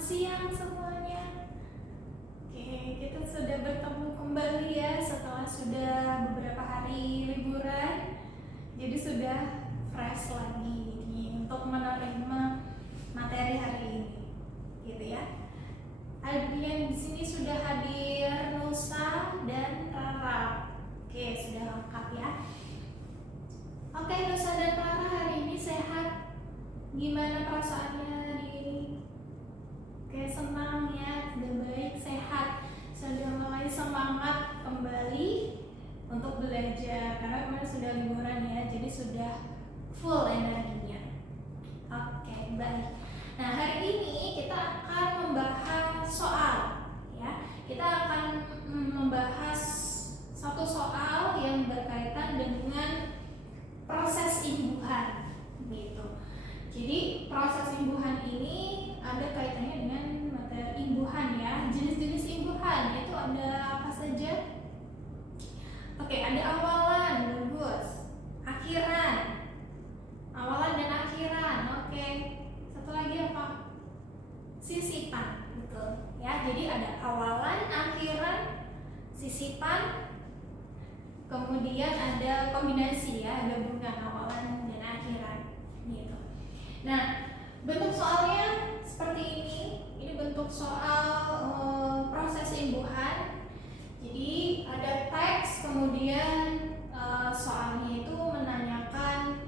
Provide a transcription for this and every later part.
siang semuanya. Oke, kita sudah bertemu kembali ya setelah sudah beberapa hari liburan. Jadi sudah fresh lagi nih untuk menerima materi hari ini, gitu ya. Yang di sini sudah hadir Nusa dan Rara. Oke, sudah lengkap ya. Oke, Nusa dan Rara hari ini sehat? Gimana perasaannya hari ini? Oke, senang ya, sudah baik, sehat, sudah mulai semangat kembali untuk belajar karena kemarin sudah liburan ya, jadi sudah full energinya. Oke, baik. Nah, hari ini kita akan membahas soal ya. Kita akan membahas satu soal yang berkaitan dengan proses imbuhan gitu. Jadi proses imbuhan ini ada kaitannya dengan materi imbuhan ya. Jenis-jenis imbuhan itu ada apa saja? Oke, ada awalan, bagus. Akhiran. Awalan dan akhiran. Oke. Satu lagi apa? Sisipan, betul. Ya, jadi ada awalan, akhiran, sisipan. Kemudian ada kombinasi ya, gabungan awalan dan akhiran gitu. Nah, bentuk soalnya seperti ini. Ini bentuk soal proses imbuhan. Jadi ada teks, kemudian soalnya itu menanyakan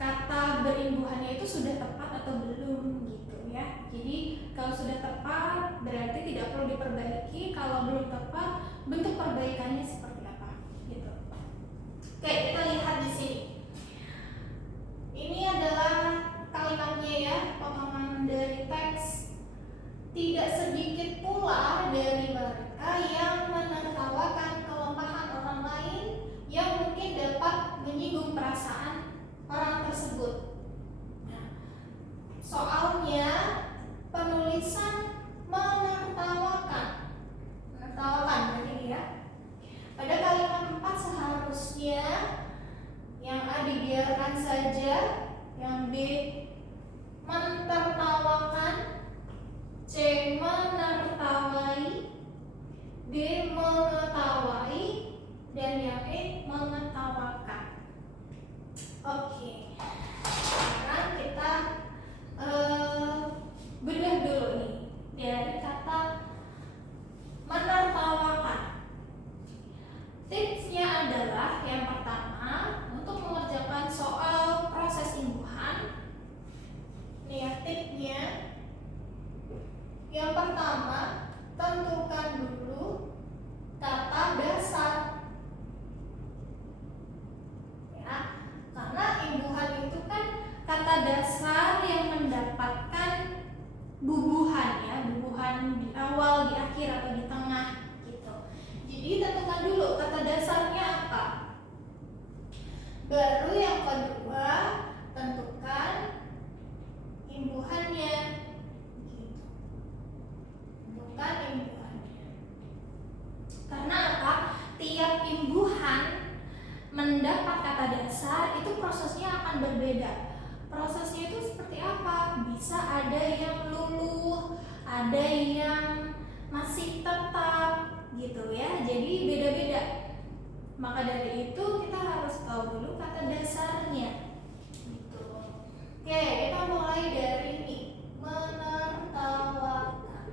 kata berimbuhannya itu sudah tepat atau belum gitu ya. Jadi kalau sudah tepat berarti tidak perlu diperbaiki. Kalau belum tepat, bentuk perbaikannya seperti apa gitu. Oke, kita lihat di sini. Ini adalah kalimatnya ya, potongan dari teks. Tidak sedikit pula dari mereka yang menertawakan kelemahan orang lain yang mungkin dapat menyinggung perasaan orang tersebut. Nah, soalnya penulisan menertawakan berarti ya. Pada kalimat 4 seharusnya yang A dibiarkan saja, yang B mentertawakan, C menertawai, D mengetawai, dan yang E mengetawakan. Oke, sekarang kita bedah dulu nih dari kata menertawakan. Tipsnya adalah yang pertama, untuk mengerjakan soal proses imbuhan. Nih ya tipsnya. Yang pertama, tentukan dulu kata dasar. Ya, karena imbuhan itu kan kata dasar yang mendapatkan bubuhan ya, bubuhan di awal, di akhir atau di tengah gitu. Jadi tentukan dulu kata dasarnya apa. Baru yang kedua, tentukan imbuhannya. Imbuhannya. Karena apa? Tiap imbuhan mendapat kata dasar itu prosesnya akan berbeda. Prosesnya itu seperti apa? Bisa ada yang luluh, ada yang masih tetap gitu ya. Jadi beda-beda. Maka dari itu kita harus tahu dulu kata dasarnya. Gitu. Oke, kita mulai dari ini. Menertawakan.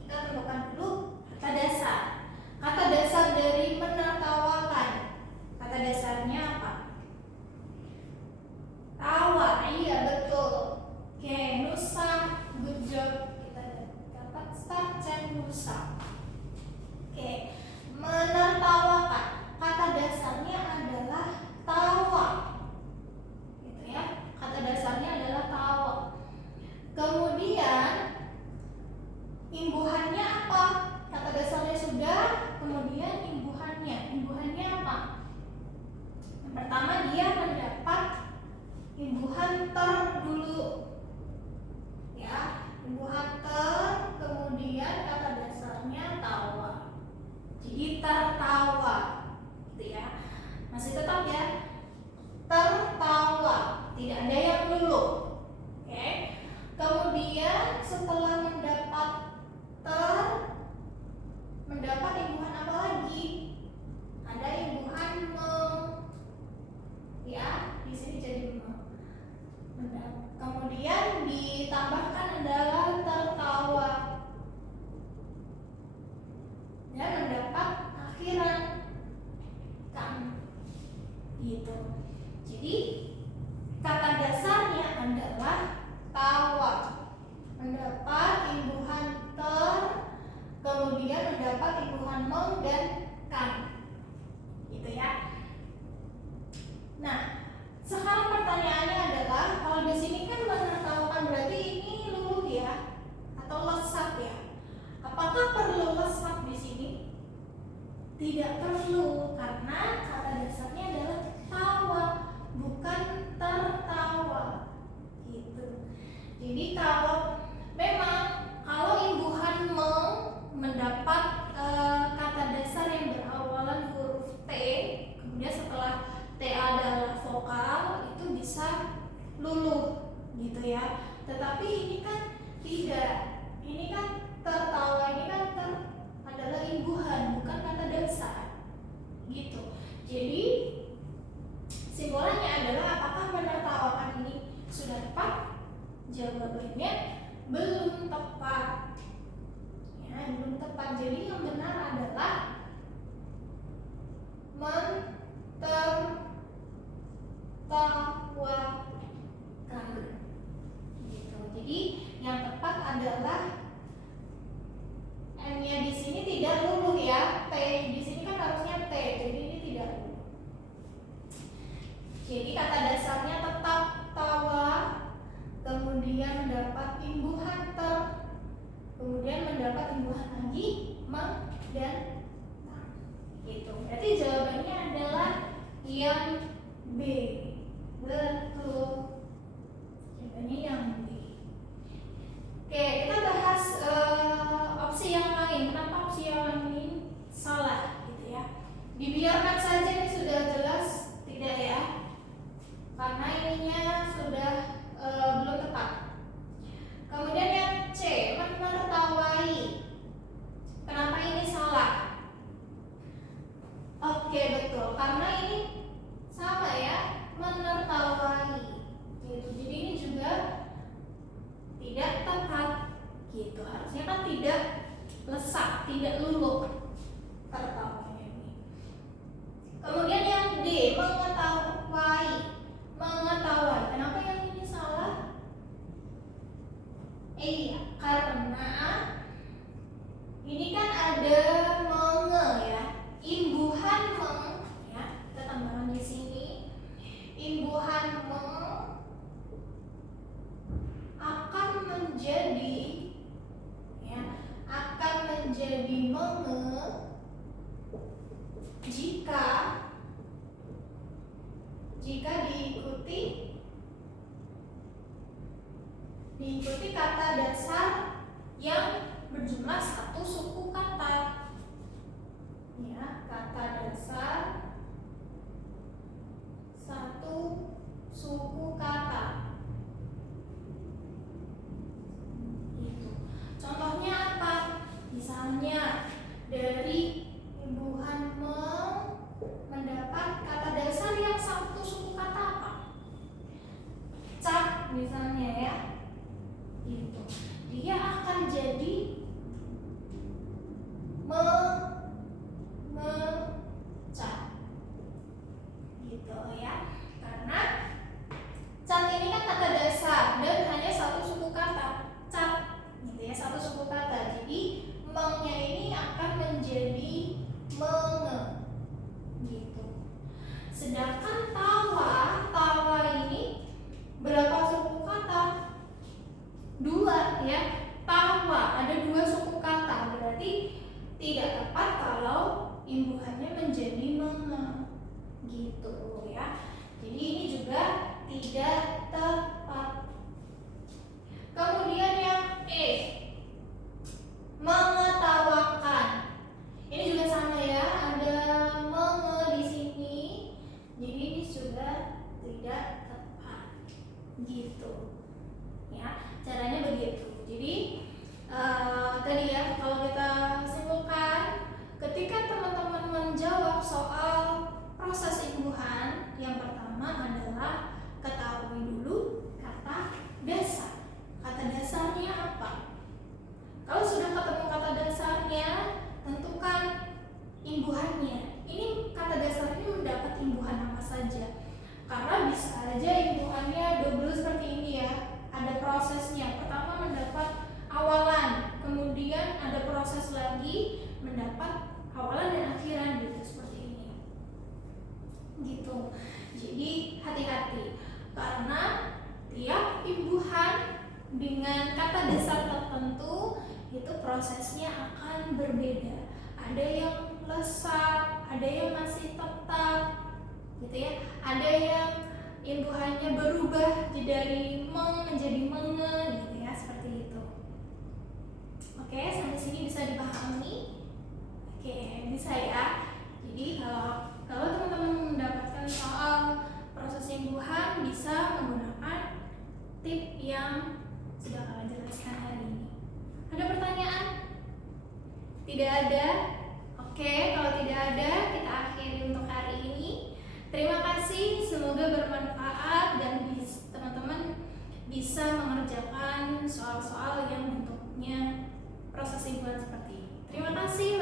Kita tentukan dulu kata dasar. Kata dasar dari menertawakan. Kata dasarnya apa? Tawa, iya betul. Oke, Nusa, good job. Kita dapat start cek Nusa. Oke, menertawakan. Jadi kata dasarnya adalah tawa, mendapat imbuhan ter, kemudian mendapat imbuhan meng dan kan, gitu ya. Nah, sekarang pertanyaannya adalah, kalau di sini kan menertawakan berarti ini luluh ya, atau lesat ya. Apakah perlu lesat di sini? Tidak perlu, karena kata dasarnya adalah tawa, bukan tertawa, gitu. Jadi kalau memang kalau imbuhan meng mendapat kata dasar yang berawalan huruf T, kemudian setelah T adalah vokal, itu bisa luluh, gitu ya. Tetapi ini kan tidak, ini kan tertawa, ini kan adalah imbuhan, bukan kata dasar, gitu. Jadi simbolannya adalah apakah menertawakan ini sudah tepat? Jawabannya belum tepat, ya, belum tepat. Jadi yang benar adalah mentertawakan, gitu. Jadi yang tepat adalah N-nya di sini tidak luluh ya. T di sini kan harusnya T, jadi ini tidak luluh. Jadi kata dasarnya tetap tawa, kemudian mendapat imbuhan ter, kemudian mendapat imbuhan lagi meng dan tak, gitu. Berarti jawabannya adalah yang B. Betul. Jawabannya yang B. Oke, kita bahas opsi yang lain. Kenapa opsi yang lain salah, gitu ya? Dibiarkan saja, ini sudah jelas tidak ya? Karena ininya sudah belum tepat. Kemudian yang C, menertawai. Kenapa ini salah? Oke, betul. Karena ini sama ya, menertawai, gitu. Jadi ini juga tidak tepat, gitu. Harusnya kan tidak lesat, tidak luluh tertawanya ini. Kemudian yang D, mengetahui. Mengetahui. Kenapa yang ini salah? Iya, karena ini kan ada menge ya, imbuhan meng ya. Kita tambahkan di sini imbuhan meng akan menjadi ya, akan menjadi menge jika diikuti kata dasar yang berjumlah satu suku kata, ya, kata dasar satu suku kata. Gitu. Contohnya apa? Misalnya dari imbuhan mendapat kata dasar yang satu suku kata apa? Cat misalnya ya. Gitu. Dia akan jadi cat, gitu ya. Karena cat ini kan kata dasar dan hanya satu suku kata, cat, gitu ya, satu suku kata. Jadi mengnya ini akan menjadi menge, gitu. Sedangkan tawa ini berapa suku kata? Dua ya. Tawa ada dua suku kata, berarti tidak tepat kalau imbuhannya menjadi menge, gitu ya. Jadi ini juga tidak tepat. Kemudian yang E, mengetawakan. Ini juga sama ya, ada menge di sini. Jadi ini sudah tidak tepat, gitu ya. Caranya begitu. Jadi tadi ya, kalau kita simpulkan, ketika teman-teman menjawab soal proses imbuhan, yang pertama adalah ketahui dulu kata dasar. Kata dasarnya apa? Kalau sudah ketemu kata dasarnya, tentukan imbuhannya. Ini kata dasar ini mendapat imbuhan apa saja. prosesnya akan berbeda. Ada yang lesat, ada yang masih tetap, gitu ya. Ada yang imbuhannya berubah dari meng menjadi menge, gitu ya, seperti itu. Oke, sampai sini bisa dipahami? Oke, bisa ya. Jadi kalau teman-teman mendapatkan soal proses imbuhan, bisa menggunakan tip yang sudah kalian jelaskan hari ini. Ada pertanyaan? Tidak ada? Oke, kalau tidak ada, kita akhiri untuk hari ini. Terima kasih, semoga bermanfaat dan teman-teman bisa mengerjakan soal-soal yang bentuknya proses imbuhan seperti ini. Terima kasih.